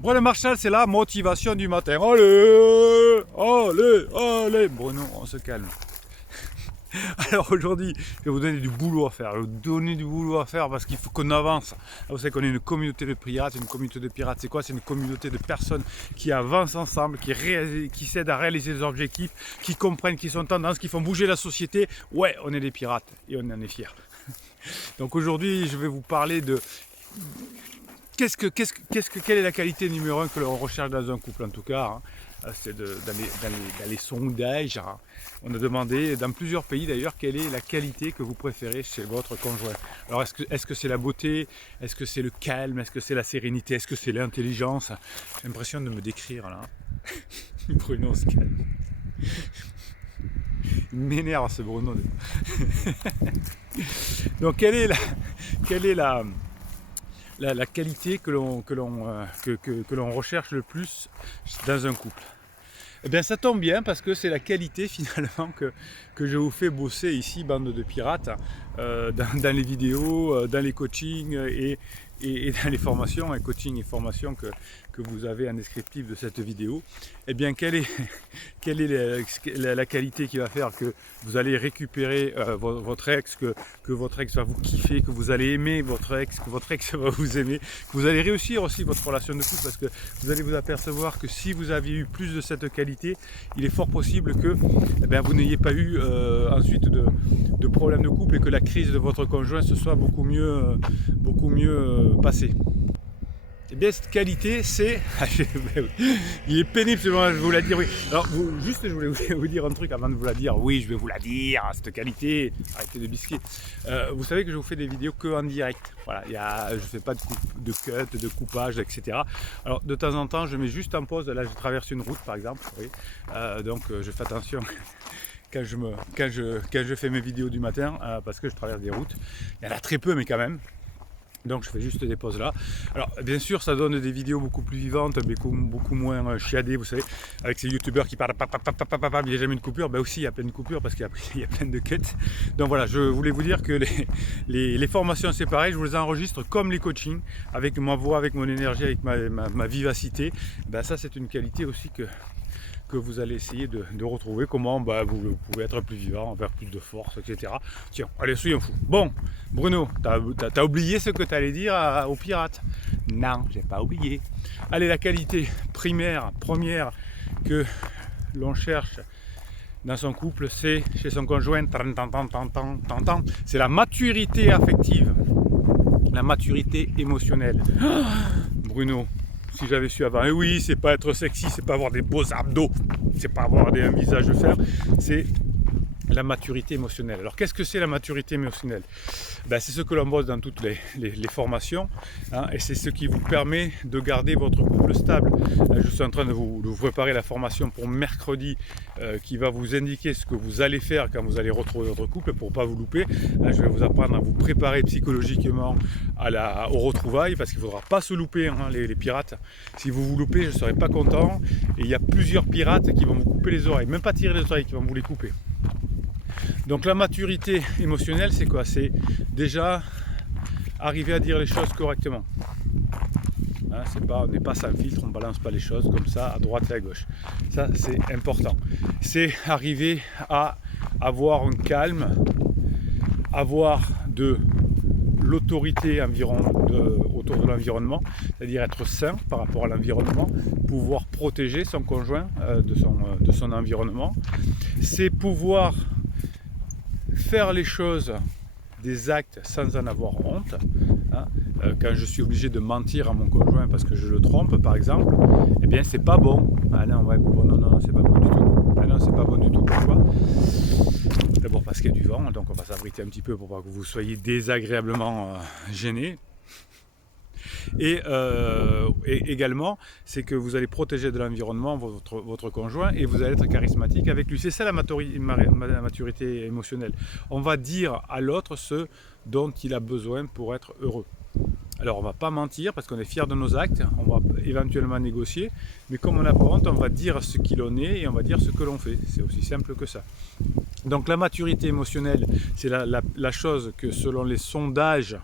Bruno Marshall, c'est la motivation du matin. Allez, allez, allez. Bruno, on se calme. Alors aujourd'hui, je vais vous donner du boulot à faire. Je vais vous donner du boulot à faire parce qu'il faut qu'on avance. Vous savez qu'on est une communauté de pirates. Une communauté de pirates, c'est quoi? C'est une communauté de personnes qui avancent ensemble, qui s'aident à réaliser des objectifs, qui comprennent, qui sont tendances, qui font bouger la société. Ouais, on est des pirates et on en est fiers. Donc aujourd'hui, je vais vous parler de quelle est la qualité numéro 1 que l'on recherche dans un couple en tout cas, hein. C'est dans les sondages, hein. On a demandé dans plusieurs pays d'ailleurs quelle est la qualité que vous préférez chez votre conjoint. Alors est-ce que c'est la beauté? Est-ce que c'est le calme? Est-ce que c'est la sérénité? Est-ce que c'est l'intelligence? J'ai l'impression de me décrire là. Bruno se calme. Il m'énerve ce Bruno. Donc quelle est la qualité que l'on recherche le plus dans un couple? Eh bien ça tombe bien parce que c'est la qualité finalement que je vous fais bosser ici, bande de pirates, dans les vidéos, dans les coachings et dans les formations, un coaching et formation que vous avez en descriptif de cette vidéo. Eh bien quelle est la qualité qui va faire que vous allez récupérer votre ex, que votre ex va vous kiffer, que vous allez aimer votre ex, que votre ex va vous aimer, que vous allez réussir aussi votre relation de couple, parce que vous allez vous apercevoir que si vous aviez eu plus de cette qualité, il est fort possible que vous n'ayez pas eu ensuite de problèmes de couple et que la crise de votre conjoint se soit beaucoup mieux passée. Eh bien cette qualité c'est... Il est pénible selon je vous la dire, oui. Alors juste je voulais vous dire un truc avant de vous la dire. Oui, je vais vous la dire, cette qualité. Arrêtez de bisquer. Vous savez que je vous fais des vidéos que en direct. Voilà, je ne fais pas de cut, de coupage, etc. Alors de temps en temps je mets juste en pause. Là je traverse une route par exemple. Oui. Donc je fais attention. Quand je fais mes vidéos du matin, parce que je traverse des routes. Il y en a très peu mais quand même. Donc je fais juste des pauses là. Alors bien sûr ça donne des vidéos beaucoup plus vivantes, beaucoup moins chiadées, vous savez, avec ces youtubeurs qui parlent il n'y a jamais une coupure. Ben aussi il y a plein de coupures parce qu'il y a plein de cuts. Donc voilà, je voulais vous dire que les formations c'est pareil, je vous les enregistre comme les coachings, avec ma voix, avec mon énergie, avec ma vivacité. Ben ça c'est une qualité aussi que vous allez essayer de retrouver, comment vous pouvez être plus vivant, avoir plus de force, etc. Tiens, allez, soyons fous. Bon, Bruno, t'as oublié ce que tu allais dire aux pirates? Non, j'ai pas oublié. Allez, la qualité première que l'on cherche dans son couple, c'est chez son conjoint, c'est la maturité affective, la maturité émotionnelle. Bruno, si j'avais su avant, et oui, c'est pas être sexy, c'est pas avoir des beaux abdos, c'est pas avoir un visage de fer, c'est la maturité émotionnelle. Alors qu'est-ce que c'est la maturité émotionnelle? C'est ce que l'on bosse dans toutes les formations, hein, et c'est ce qui vous permet de garder votre couple stable. Je suis en train de vous préparer la formation pour mercredi qui va vous indiquer ce que vous allez faire quand vous allez retrouver votre couple pour ne pas vous louper. Je vais vous apprendre à vous préparer psychologiquement au retrouvailles parce qu'il ne faudra pas se louper, hein, les pirates. Si vous vous loupez, je ne serai pas content, et il y a plusieurs pirates qui vont vous couper les oreilles, même pas tirer les oreilles, qui vont vous les couper. Donc la maturité émotionnelle, c'est quoi? C'est déjà arriver à dire les choses correctement. Hein, on n'est pas sans filtre, on ne balance pas les choses comme ça à droite et à gauche. Ça c'est important. C'est arriver à avoir un calme, avoir de l'autorité autour de l'environnement, c'est-à-dire être sain par rapport à l'environnement, pouvoir protéger son conjoint de son environnement. C'est pouvoir faire les choses, des actes sans en avoir honte, hein. Quand je suis obligé de mentir à mon conjoint parce que je le trompe par exemple, eh bien c'est pas bon. Ah non, ouais, bon, non, c'est pas bon du tout. Ah non, c'est pas bon du tout. Pourquoi? D'abord parce qu'il y a du vent, donc on va s'abriter un petit peu pour pas que vous soyez désagréablement gênés. Et également, c'est que vous allez protéger de l'environnement votre conjoint et vous allez être charismatique avec lui. C'est ça la maturité émotionnelle. On va dire à l'autre ce dont il a besoin pour être heureux. Alors on ne va pas mentir parce qu'on est fier de nos actes, on va éventuellement négocier, mais comme on n'a pas honte, on va dire ce qu'il en est et on va dire ce que l'on fait. C'est aussi simple que ça. Donc la maturité émotionnelle, c'est la chose que selon les sondages,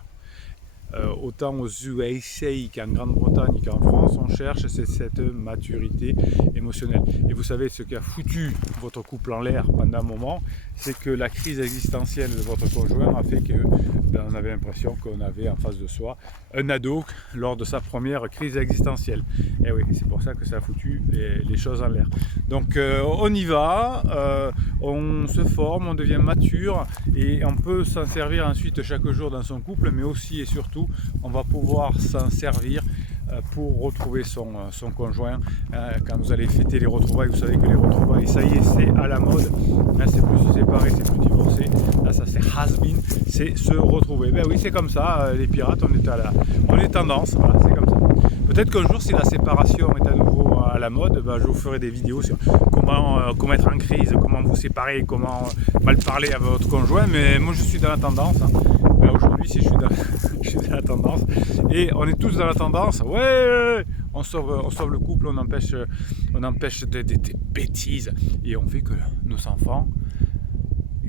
autant aux USA qu'en Grande-Bretagne qu'en France, on cherche, c'est cette maturité émotionnelle. Et vous savez, ce qui a foutu votre couple en l'air pendant un moment, c'est que la crise existentielle de votre conjoint a fait que on avait l'impression qu'on avait en face de soi un ado lors de sa première crise existentielle. Et oui, c'est pour ça que ça a foutu les choses en l'air. Donc on y va, on se forme, on devient mature et on peut s'en servir ensuite chaque jour dans son couple, mais aussi et surtout on va pouvoir s'en servir pour retrouver son conjoint. Quand vous allez fêter les retrouvailles, vous savez que les retrouvailles, ça y est, c'est à la mode. Là, c'est plus se séparer, c'est plus divorcer. Là, ça c'est has-been, c'est se retrouver. Ben oui, c'est comme ça, les pirates, on est tendance, voilà, c'est comme ça. Peut-être qu'un jour, si la séparation est à nouveau à la mode, ben, je vous ferai des vidéos sur comment être en crise, comment vous séparer, comment mal parler à votre conjoint. Mais moi, je suis dans la tendance. Ben, aujourd'hui, si je suis dans la tendance, et on est tous dans la tendance, ouais, on sauve le couple, on empêche des bêtises, et on fait que nos enfants,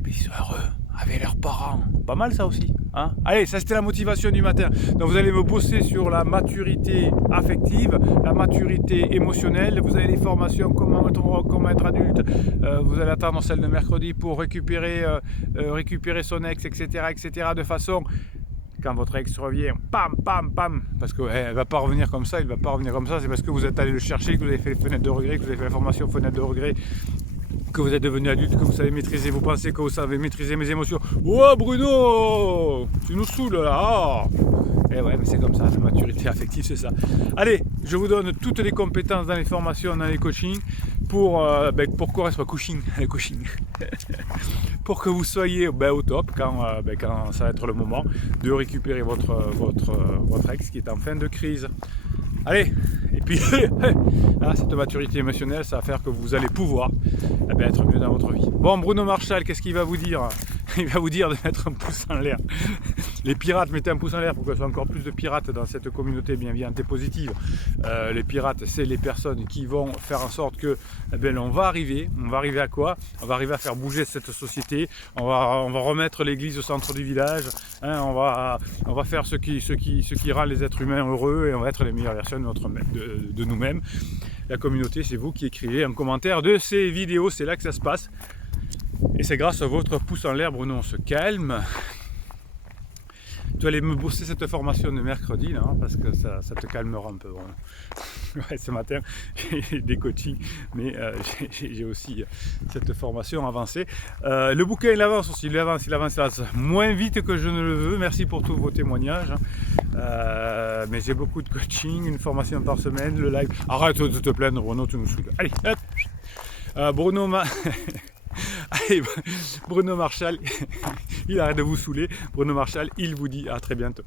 ils sont heureux avec leurs parents. Pas mal ça aussi. Hein. Allez, ça c'était la motivation du matin. Donc vous allez me bosser sur la maturité affective, la maturité émotionnelle. Vous avez les formations comment être adulte. Vous allez attendre celle de mercredi pour récupérer son ex, etc., etc. De façon, quand votre ex revient, pam, pam, pam, parce qu'elle ne va pas revenir comme ça, il ne va pas revenir comme ça, c'est parce que vous êtes allé le chercher, que vous avez fait les fenêtres de regret, que vous avez fait la formation fenêtre de regret, que vous êtes devenu adulte, que vous savez maîtriser vos pensées, que vous savez maîtriser mes émotions. Oh Bruno, tu nous saoules là. Et ouais, mais c'est comme ça, la maturité affective, c'est ça. Allez, je vous donne toutes les compétences dans les formations, dans les coachings, pour correspondre coaching, pour que vous soyez au top quand ça va être le moment de récupérer votre ex qui est en fin de crise. Allez, et puis cette maturité émotionnelle, ça va faire que vous allez pouvoir être mieux dans votre vie. Bon, Bruno Marshall, qu'est-ce qu'il va vous dire? Il va vous dire de mettre un pouce en l'air. Les pirates, mettez un pouce en l'air pour qu'il y ait encore plus de pirates dans cette communauté bienveillante et positive. Les pirates, c'est les personnes qui vont faire en sorte que on va arriver à quoi? On va arriver à faire bouger cette société. On va remettre l'église au centre du village. Hein, on va faire ce qui rend les êtres humains heureux et on va être les meilleures versions de nous-mêmes. La communauté, c'est vous qui écrivez un commentaire de ces vidéos. C'est là que ça se passe. Et c'est grâce à votre pouce en l'air, Bruno, on se calme. Tu vas aller me bosser cette formation de mercredi, là, hein, parce que ça te calmera un peu. Bon. Ouais, ce matin, j'ai des coachings, mais j'ai aussi cette formation avancée. Le bouquin, il avance aussi, il avance moins vite que je ne le veux. Merci pour tous vos témoignages. Mais j'ai beaucoup de coaching, une formation par semaine, le live. Arrête de te plaindre, Bruno, tu nous saoules. Allez, hop. Bruno Marshall, il arrête de vous saouler. Bruno Marshall, il vous dit à très bientôt.